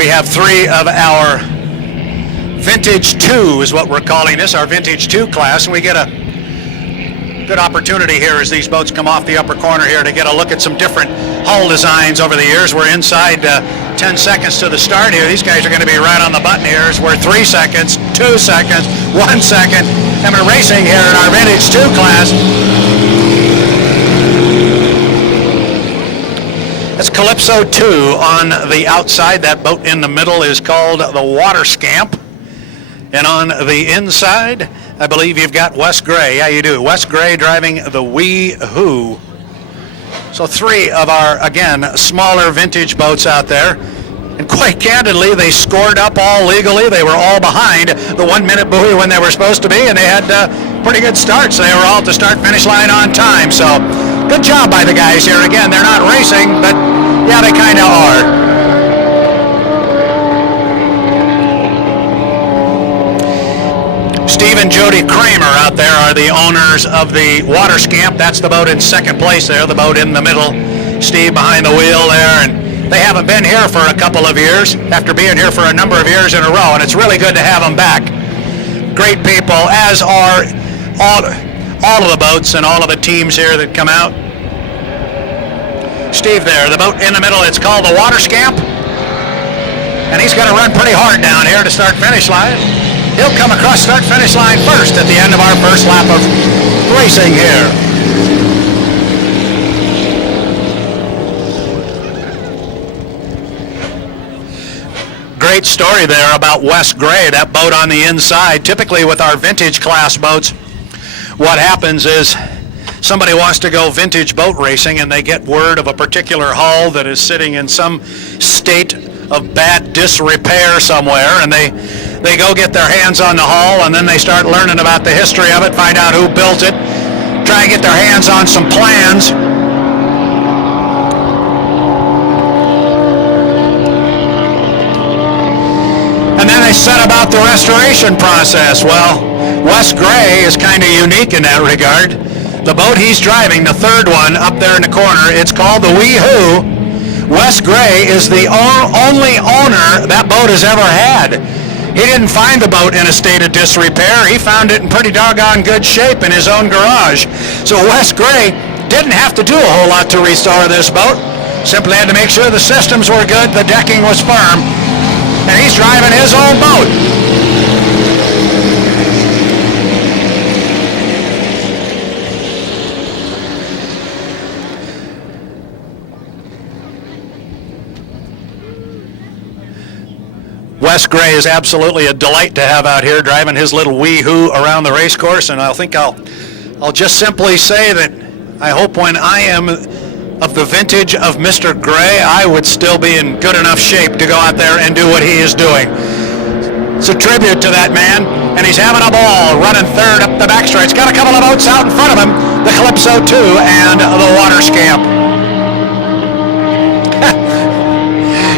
We have three of our Vintage 2 is what we're calling this, our Vintage 2 class, and we get a good opportunity here as these boats come off the upper corner here to get a look at some different hull designs over the years. We're inside 10 seconds to the start here. These guys are going to be right on the button here as we're 3 seconds, 2 seconds, 1 second, and we're racing here in our Vintage 2 class. It's Calypso 2 on the outside. That boat in the middle is called the Water Scamp. And on the inside, I believe you've got Wes Gray. Yeah, you do. Wes Gray driving the Wee Hoo. So three of our, again, smaller vintage boats out there. And quite candidly, they scored up all legally. They were all behind the 1 minute buoy when they were supposed to be, and they had pretty good starts. They were all to start-finish line on time. So good job by the guys here. Again, they're not racing, but yeah, they kind of are. Steve and Jody Kramer out there are the owners of the Water Scamp. That's the boat in second place there, the boat in the middle. Steve behind the wheel there, and they haven't been here for a couple of years after being here for a number of years in a row, and it's really good to have them back. Great people, as are all of the boats and all of the teams here that come out. Steve there, the boat in the middle, it's called the Water Scamp, and he's going to run pretty hard down here to start finish line. He'll come across start-finish line first at the end of our first lap of racing here. Great story there about Wes Gray, that boat on the inside. Typically with our vintage class boats, what happens is somebody wants to go vintage boat racing and they get word of a particular hull that is sitting in some state of bad disrepair somewhere, and they go get their hands on the hull, and then they start learning about the history of it, find out who built it, try and get their hands on some plans. And then they set about the restoration process. Well, Wes Gray is kind of unique in that regard. The boat he's driving, the third one up there in the corner, it's called the Wee Hoo. Wes Gray is the only owner that boat has ever had. He didn't find the boat in a state of disrepair. He found it in pretty doggone good shape in his own garage. So Wes Gray didn't have to do a whole lot to restore this boat. Simply had to make sure the systems were good, the decking was firm, and he's driving his own boat. Wes Gray is absolutely a delight to have out here driving his little Wee Hoo around the race course, and I think I'll just simply say that I hope when I am of the vintage of Mr. Gray, I would still be in good enough shape to go out there and do what he is doing. It's a tribute to that man, and he's having a ball running third up the backstretch. He's got a couple of boats out in front of him, the Calypso 2 and the Water Scamp.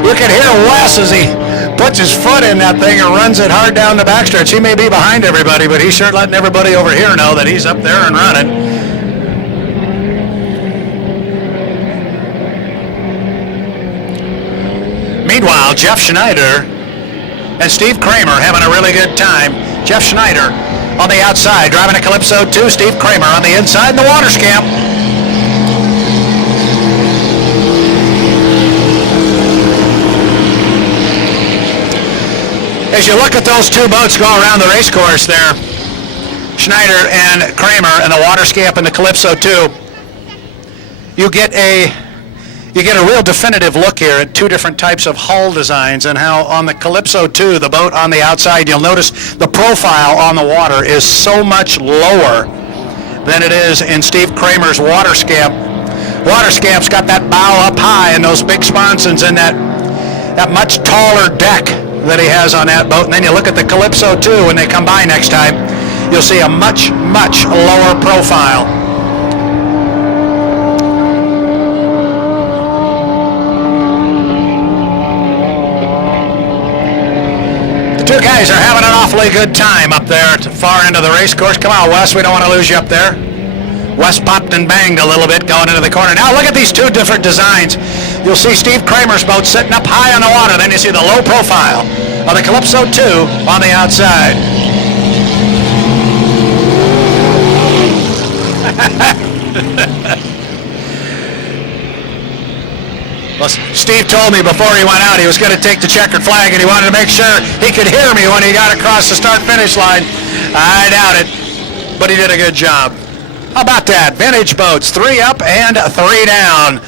You can hear Wes as he puts his foot in that thing and runs it hard down the backstretch. He may be behind everybody, but he's sure letting everybody over here know that he's up there and running. Meanwhile, Jeff Schneider and Steve Kramer having a really good time. Jeff Schneider on the outside driving a Calypso 2. Steve Kramer on the inside in the Water Scamp. As you look at those two boats go around the race course there, Schneider and Kramer and the Water Scamp and the Calypso 2, you get a real definitive look here at two different types of hull designs, and how on the Calypso 2, the boat on the outside, you'll notice the profile on the water is so much lower than it is in Steve Kramer's Water Scamp. Water Scamp's got that bow up high and those big sponsons and that much taller deck that he has on that boat. And then you look at the Calypso 2 when they come by next time, you'll see a much, much lower profile. The two guys are having an awfully good time up there at the far end of the race course. Come on, Wes, we don't want to lose you up there. Wes popped and banged a little bit going into the corner. Now look at these two different designs. you'll see Steve Kramer's boat sitting up high on the water. Then you see the low profile of the Calypso 2 on the outside. Well, Steve told me before he went out he was going to take the checkered flag, and he wanted to make sure he could hear me when he got across the start-finish line. I doubt it, but he did a good job. How about that? Vintage boats, 3 up and 3 down.